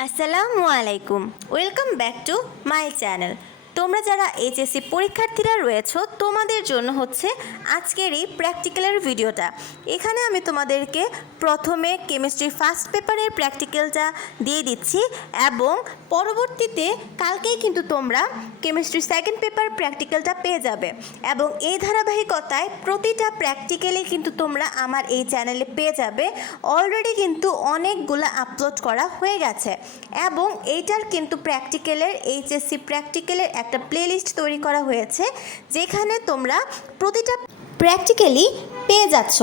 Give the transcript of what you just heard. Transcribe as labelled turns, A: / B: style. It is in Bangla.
A: আসসালামু আলাইকুম welcome back to my channel তোমরা যারা এইচএসসি পরীক্ষার্থীরা রয়েছো, তোমাদের জন্য হচ্ছে আজকের এই প্র্যাকটিক্যালের ভিডিওটা এখানে আমি তোমাদেরকে প্রথমে কেমিস্ট্রি ফার্স্ট পেপারের প্র্যাকটিক্যালটা দিয়ে দিচ্ছি এবং পরবর্তীতে কালকেই কিন্তু তোমরা কেমিস্ট্রি সেকেন্ড পেপার প্র্যাকটিক্যালটা পেয়ে যাবে এবং এই ধারাবাহিকতায় প্রতিটা প্র্যাকটিক্যালে কিন্তু তোমরা আমার এই চ্যানেলে পেয়ে যাবে। অলরেডি কিন্তু অনেকগুলো আপলোড করা হয়ে গেছে এবং এইটার কিন্তু প্র্যাকটিক্যালের এইচএসসি প্র্যাকটিক্যালের একটা প্লেলিস্ট তৈরি করা হয়েছে যেখানে তোমরা প্রতিটা প্র্যাকটিক্যালি পেয়ে যাচ্ছ।